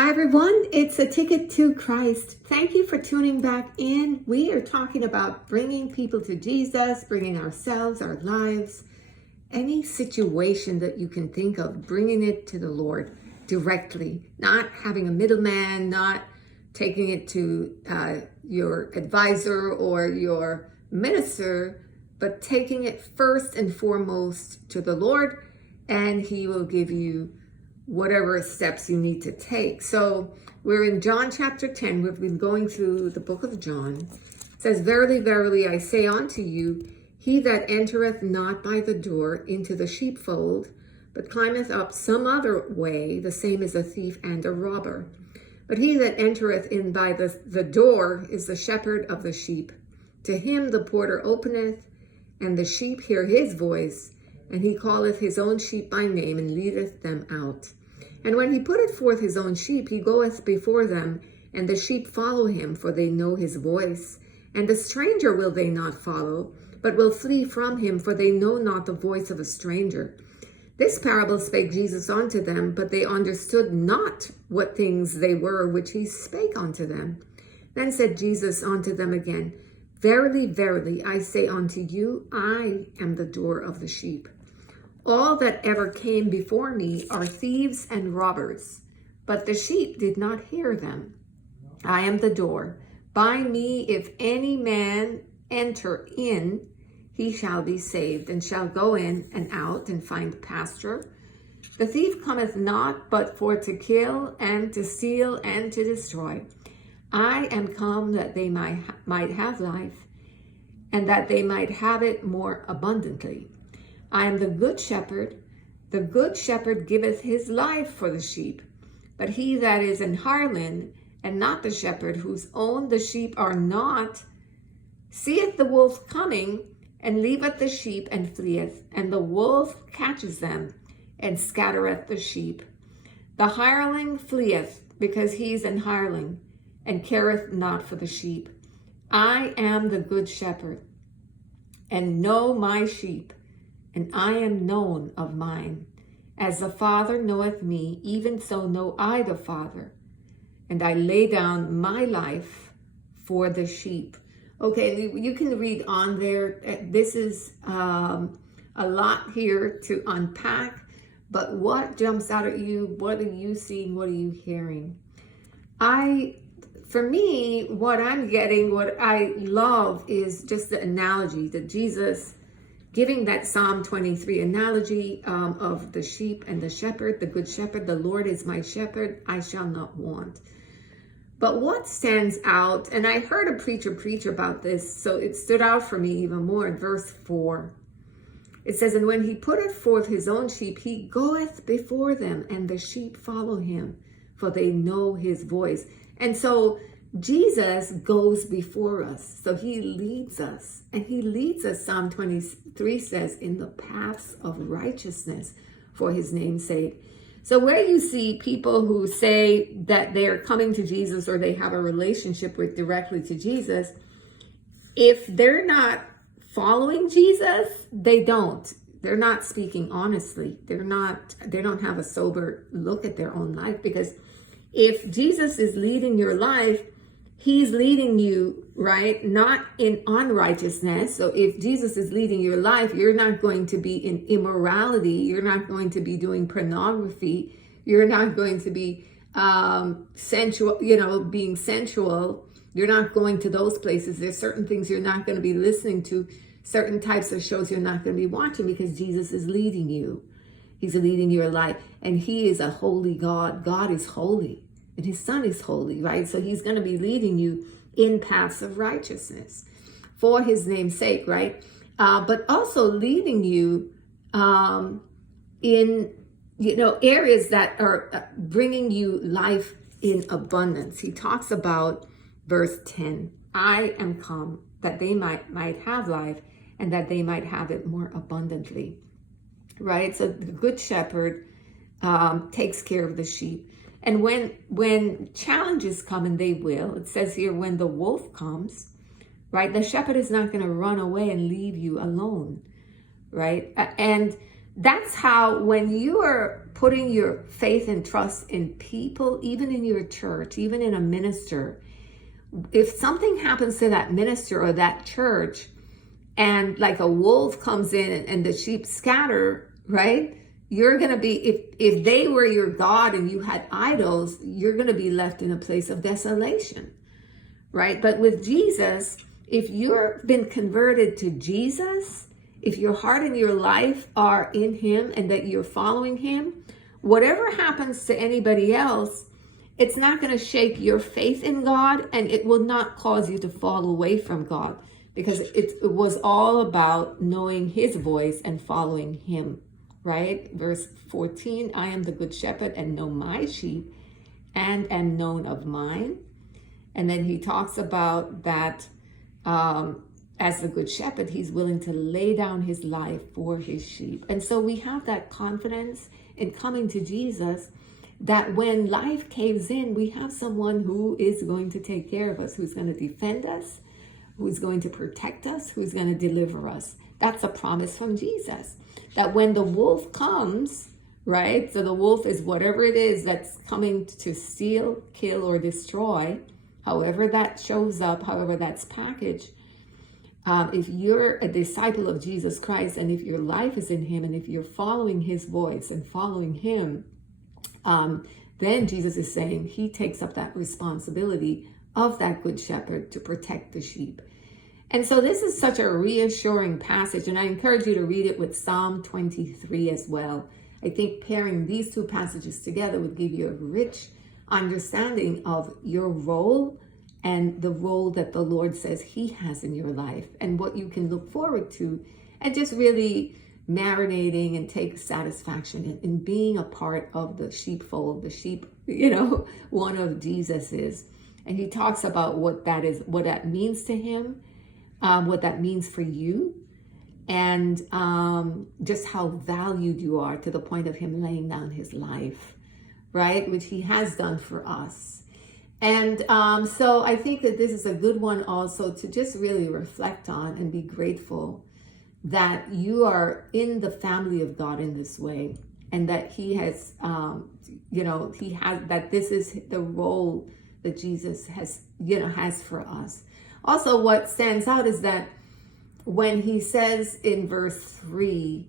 Hi everyone, it's A Ticket to Christ. Thank you for tuning back in. We are talking about bringing people to Jesus, bringing ourselves, our lives, any situation that you can think of, bringing it to the Lord directly, not having a middleman, not taking it to your advisor or your minister, but taking it first and foremost to the Lord, and He will give you whatever steps you need to take. So we're in John chapter 10. We've been going through the book of John. It says, "Verily, verily, I say unto you, he that entereth not by the door into the sheepfold, but climbeth up some other way, the same is a thief and a robber. But he that entereth in by the door is the shepherd of the sheep. To him the porter openeth, and the sheep hear his voice, and he calleth his own sheep by name, and leadeth them out. And when he putteth forth his own sheep, he goeth before them, and the sheep follow him, for they know his voice. And a stranger will they not follow, but will flee from him, for they know not the voice of a stranger. This parable spake Jesus unto them, but they understood not what things they were which he spake unto them. Then said Jesus unto them again, Verily, verily, I say unto you, I am the door of the sheep. All that ever came before me are thieves and robbers, but the sheep did not hear them. I am the door. By me, if any man enter in, he shall be saved, and shall go in and out and find pasture. The thief cometh not but for to kill and to steal and to destroy. I am come that they might have life, and that they might have it more abundantly. I am the good shepherd. The good shepherd giveth his life for the sheep. But he that is an hireling, and not the shepherd, whose own the sheep are not, seeth the wolf coming, and leaveth the sheep, and fleeth. And the wolf catches them, and scattereth the sheep. The hireling fleeth, because he is an hireling, and careth not for the sheep. I am the good shepherd, and know my sheep, and I am known of mine. As the Father knoweth me, even so know I the Father, and I lay down my life for the sheep." Okay, you can read on there. This is a lot here to unpack, but what jumps out at you? What are you seeing? What are you hearing? For me, what I'm getting, what I love is just the analogy that Jesus giving, that Psalm 23 analogy of the sheep and the shepherd, the good shepherd. The Lord is my shepherd, I shall not want. But what stands out, and I heard a preacher preach about this, so it stood out for me even more in verse 4. It says, "And when he putteth forth his own sheep, he goeth before them, and the sheep follow him, for they know his voice." And so Jesus goes before us. So he leads us, and he leads us, Psalm 23 says, in the paths of righteousness for his name's sake. So where you see people who say that they're coming to Jesus, or they have a relationship with directly to Jesus, if they're not following Jesus, they're not speaking honestly. They don't have a sober look at their own life, because if Jesus is leading your life, he's leading you, right? Not in unrighteousness. So if Jesus is leading your life, you're not going to be in immorality. You're not going to be doing pornography. You're not going to be sensual, being sensual. You're not going to those places. There's certain things you're not going to be listening to, certain types of shows you're not going to be watching, because Jesus is leading you. He's leading your life, and he is a holy God. God is holy, and his son is holy, right? So he's going to be leading you in paths of righteousness for his name's sake, right? But also leading you in, areas that are bringing you life in abundance. He talks about verse 10, "I am come that they might have life, and that they might have it more abundantly," right? So the good shepherd takes care of the sheep. And when challenges come, and they will, it says here, when the wolf comes, right, the shepherd is not going to run away and leave you alone, right? And that's how, when you are putting your faith and trust in people, even in your church, even in a minister, if something happens to that minister or that church, and like a wolf comes in and the sheep scatter, right? You're going to be, if they were your God and you had idols, you're going to be left in a place of desolation, right? But with Jesus, if you've been converted to Jesus, if your heart and your life are in him and that you're following him, whatever happens to anybody else, it's not going to shake your faith in God, and it will not cause you to fall away from God, because it was all about knowing his voice and following him, right? Verse 14, I am the good shepherd and know my sheep and am known of mine. And then he talks about that as the good shepherd, he's willing to lay down his life for his sheep. And so we have that confidence in coming to Jesus, that when life caves in, we have someone who is going to take care of us, who's going to defend us, who's going to protect us, who's going to deliver us. That's a promise from Jesus, that when the wolf comes, right? So the wolf is whatever it is that's coming to steal, kill, or destroy, however that shows up, however that's packaged. If you're a disciple of Jesus Christ, and if your life is in him, and if you're following his voice and following him, then Jesus is saying he takes up that responsibility of that good shepherd to protect the sheep. And so this is such a reassuring passage, and I encourage you to read it with Psalm 23 as well. I think pairing these two passages together would give you a rich understanding of your role and the role that the Lord says he has in your life, and what you can look forward to, and just really marinating and take satisfaction in being a part of the sheepfold, the sheep, one of Jesus is. And he talks about what that is, what that means to him, what that means for you, and just how valued you are, to the point of him laying down his life, right? Which he has done for us. And so I think that this is a good one also to just really reflect on and be grateful that you are in the family of God in this way, and that he has, that this is the role that Jesus has for us. Also, what stands out is that when he says in verse 3,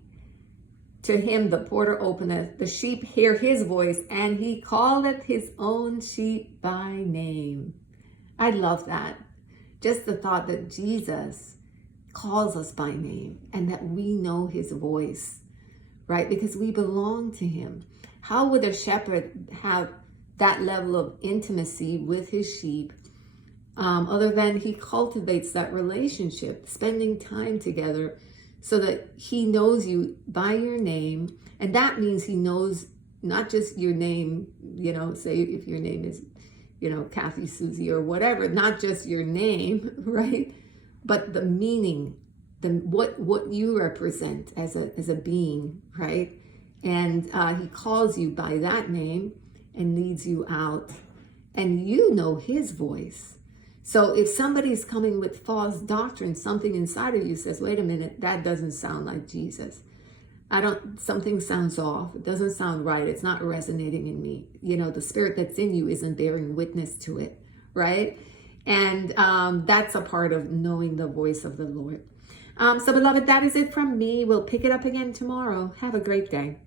to him the porter openeth, the sheep hear his voice, and he calleth his own sheep by name. I love that. Just the thought that Jesus calls us by name, and that we know his voice, right? Because we belong to him. How would a shepherd have that level of intimacy with his sheep other than he cultivates that relationship, spending time together, so that he knows you by your name? And that means he knows not just your name, say if your name is, Kathy, Susie, or whatever, not just your name, right? But the meaning, what you represent as a being, right? And he calls you by that name and leads you out, and you know his voice. So if somebody's coming with false doctrine, something inside of you says, wait a minute, that doesn't sound like Jesus. Something sounds off. It doesn't sound right. It's not resonating in me. The spirit that's in you isn't bearing witness to it, right? And that's a part of knowing the voice of the Lord. So beloved, that is it from me. We'll pick it up again tomorrow. Have a great day.